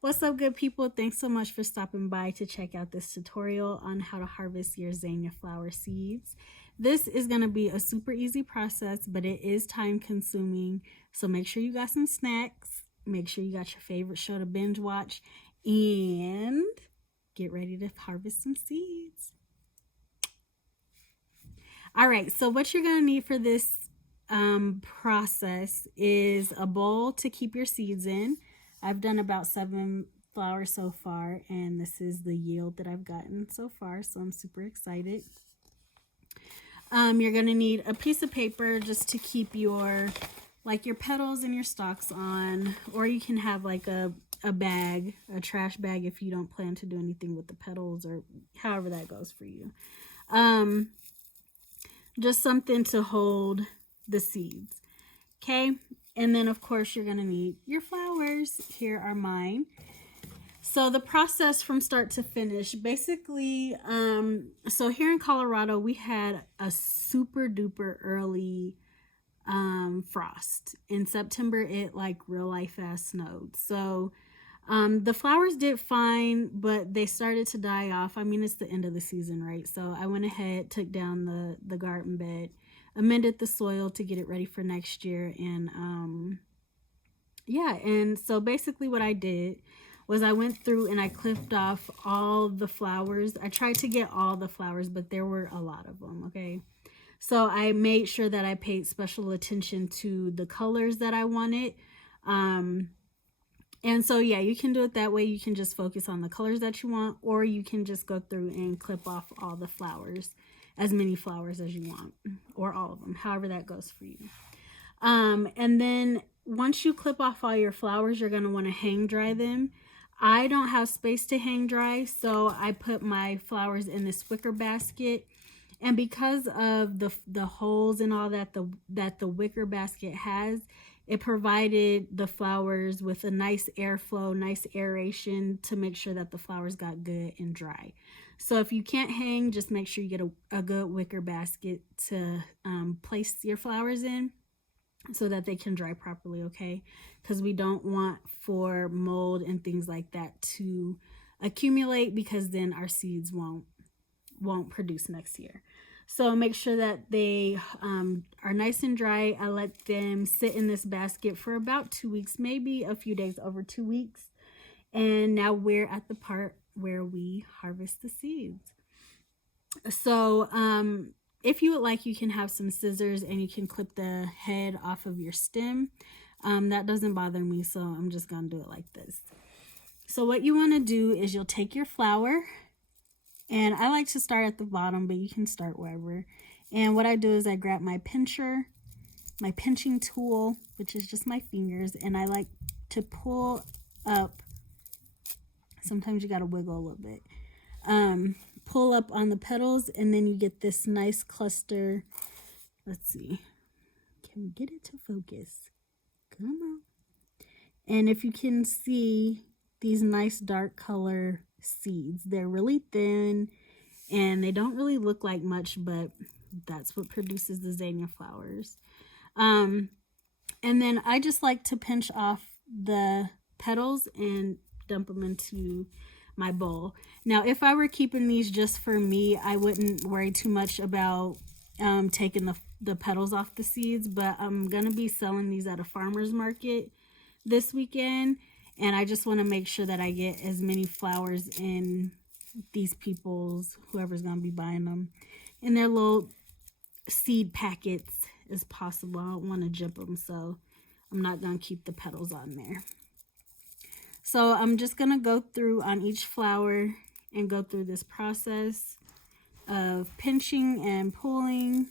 What's up, good people? Thanks so much for stopping by to check out this tutorial on how to harvest your Zinnia flower seeds. This is going to be a super easy process, but it is time consuming. So make sure you got some snacks, make sure you got your favorite show to binge watch, and get ready to harvest some seeds. All right, so what you're going to need for this process is a bowl to keep your seeds in. I've done about 7 flowers so far, and this is the yield that I've gotten so far, so I'm super excited. You're gonna need a piece of paper just to keep your petals and your stalks on, or you can have like a bag, a trash bag, if you don't plan to do anything with the petals, or however that goes for you. Just something to hold the seeds. Okay, and then of course you're gonna need your flowers. Here are mine. So the process from start to finish, basically, so here in Colorado we had a super duper early frost. In September it like real life fast snowed. So the flowers did fine, but they started to die off. I mean, it's the end of the season, right? So I went ahead, took down the garden bed, amended the soil to get it ready for next year. And yeah, and so basically what I did was I went through and I clipped off all the flowers. I tried to get all the flowers, but there were a lot of them, okay? So I made sure that I paid special attention to the colors that I wanted. And so, yeah, you can do it that way. You can just focus on the colors that you want, or you can just go through and clip off all the flowers, as many flowers as you want, or all of them, however that goes for you. And then once you clip off all your flowers, you're going to want to hang dry them. I don't have space to hang dry, so I put my flowers in this wicker basket. And because of the holes and all that the wicker basket has, it provided the flowers with a nice airflow, nice aeration to make sure that the flowers got good and dry. So if you can't hang, just make sure you get a good wicker basket to place your flowers in so that they can dry properly, okay? Because we don't want for mold and things like that to accumulate, because then our seeds won't produce next year. So make sure that they are nice and dry. I let them sit in this basket for about 2 weeks, maybe a few days over 2 weeks. And now we're at the part where we harvest the seeds. So if you would like, you can have some scissors and you can clip the head off of your stem. That doesn't bother me, so I'm just going to do it like this. So what you want to do is you'll take your flower, and I like to start at the bottom, but you can start wherever. And what I do is I grab my pinching tool, which is just my fingers, and I like to pull up. Sometimes you got to wiggle a little bit. Pull up on the petals, and then you get this nice cluster. Let's see. Can we get it to focus? Come on. And if you can see these nice dark color seeds, they're really thin and they don't really look like much, but that's what produces the Zinnia flowers. And then I just like to pinch off the petals and dump them into my bowl. Now, if I were keeping these just for me, I wouldn't worry too much about taking the petals off the seeds, but I'm gonna be selling these at a farmer's market this weekend, and I just want to make sure that I get as many flowers in these people's, whoever's gonna be buying them, in their little seed packets as possible. I don't want to jip them, so I'm not gonna keep the petals on there. So I'm just gonna go through on each flower and go through this process of pinching and pulling.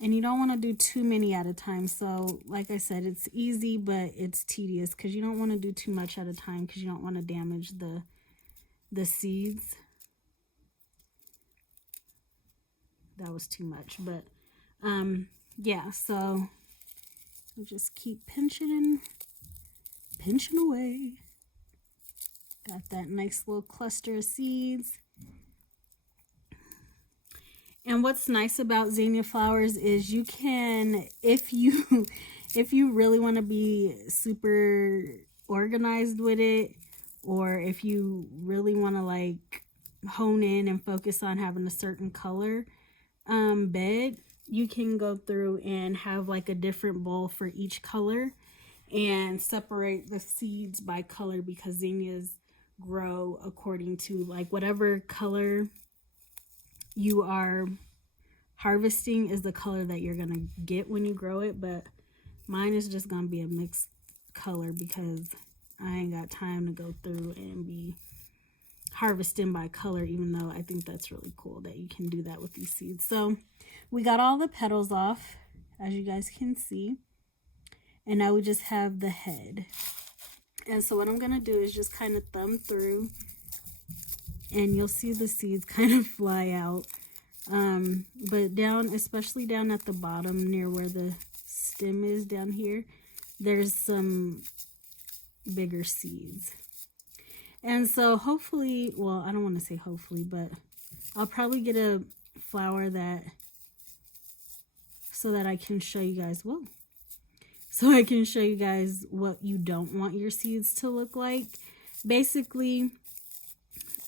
And you don't want to do too many at a time. So like I said, it's easy, but it's tedious because you don't want to do too much at a time because you don't want to damage the seeds. That was too much, but yeah, so we just keep pinching away. Got that nice little cluster of seeds. And what's nice about Zinnia flowers is you can, if you really want to be super organized, organized with it, or if you really want to like hone in and focus on having a certain color bed, you can go through and have like a different bowl for each color and separate the seeds by color, because zinnias grow according to like whatever color you are harvesting is the color that you're gonna get when you grow it. But mine is just gonna be a mixed color because I ain't got time to go through and be harvesting by color, even though I think that's really cool that you can do that with these seeds. So we got all the petals off, as you guys can see, and now we just have the head. And so what I'm gonna do is just kind of thumb through, and you'll see the seeds kind of fly out, but down, especially down at the bottom near where the stem is down here, there's some bigger seeds. And so hopefully, well, I don't want to say hopefully, but I'll probably get a flower that, so that I can show you guys, whoa, so I can show you guys what you don't want your seeds to look like. Basically,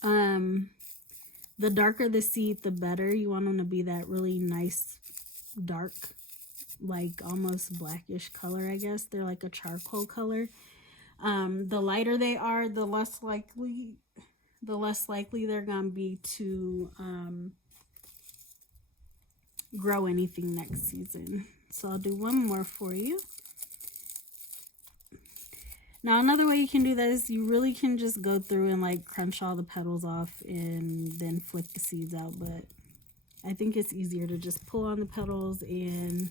the darker the seed, the better. You want them to be that really nice, dark, like almost blackish color, I guess. They're like a charcoal color. The lighter they are, the less likely they're gonna be to grow anything next season. So I'll do one more for you. Now another way you can do that is you really can just go through and like crunch all the petals off and then flick the seeds out, but I think it's easier to just pull on the petals and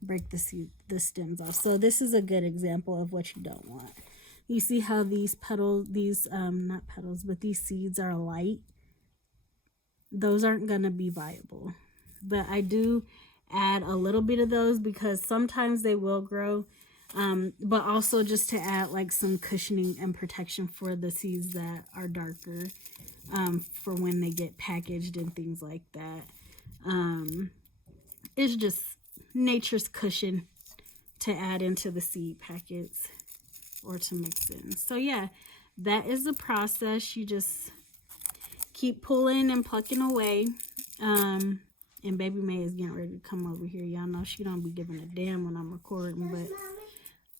break the stems off. So this is a good example of what you don't want. You see how these petals, not petals, but these seeds are light? Those aren't gonna be viable. But I do add a little bit of those because sometimes they will grow, but also just to add like some cushioning and protection for the seeds that are darker, for when they get packaged and things like that. It's just nature's cushion to add into the seed packets or to mix in. So yeah, that is the process. You just keep pulling and plucking away. And baby May is getting ready to come over here. Y'all know she don't be giving a damn when I'm recording, but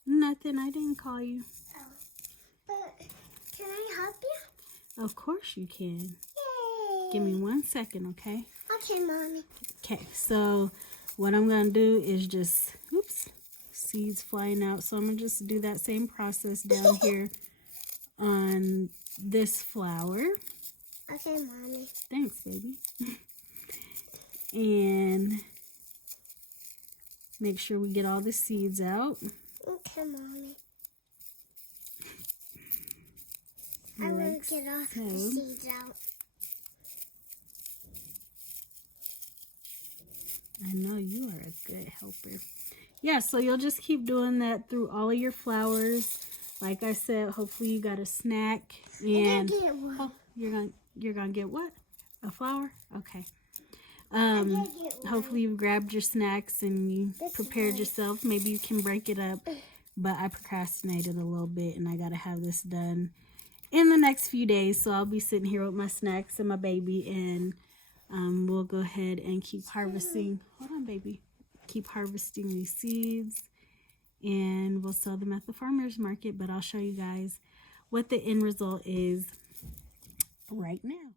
nothing. I didn't call you. Oh, but can I help you? Of course you can. Yay. Give me 1 second, okay? Okay, Mommy. Okay, so what I'm gonna do is just, oops, seeds flying out. So I'm gonna just do that same process down here on this flower. Okay, Mommy. Thanks, baby. And make sure we get all the seeds out. Okay, Mommy. I will get all the seeds out. I know you are a good helper. Yeah, so you'll just keep doing that through all of your flowers. Like I said, hopefully you got a snack. And get one. oh, you're gonna get what? A flower? Okay. Hopefully you grabbed your snacks and you prepared yourself. Maybe you can break it up, but I procrastinated a little bit and I gotta have this done in the next few days. So I'll be sitting here with my snacks and my baby, and we'll go ahead and keep harvesting. Hold on, baby. Keep harvesting these seeds and we'll sell them at the farmer's market, but I'll show you guys what the end result is right now.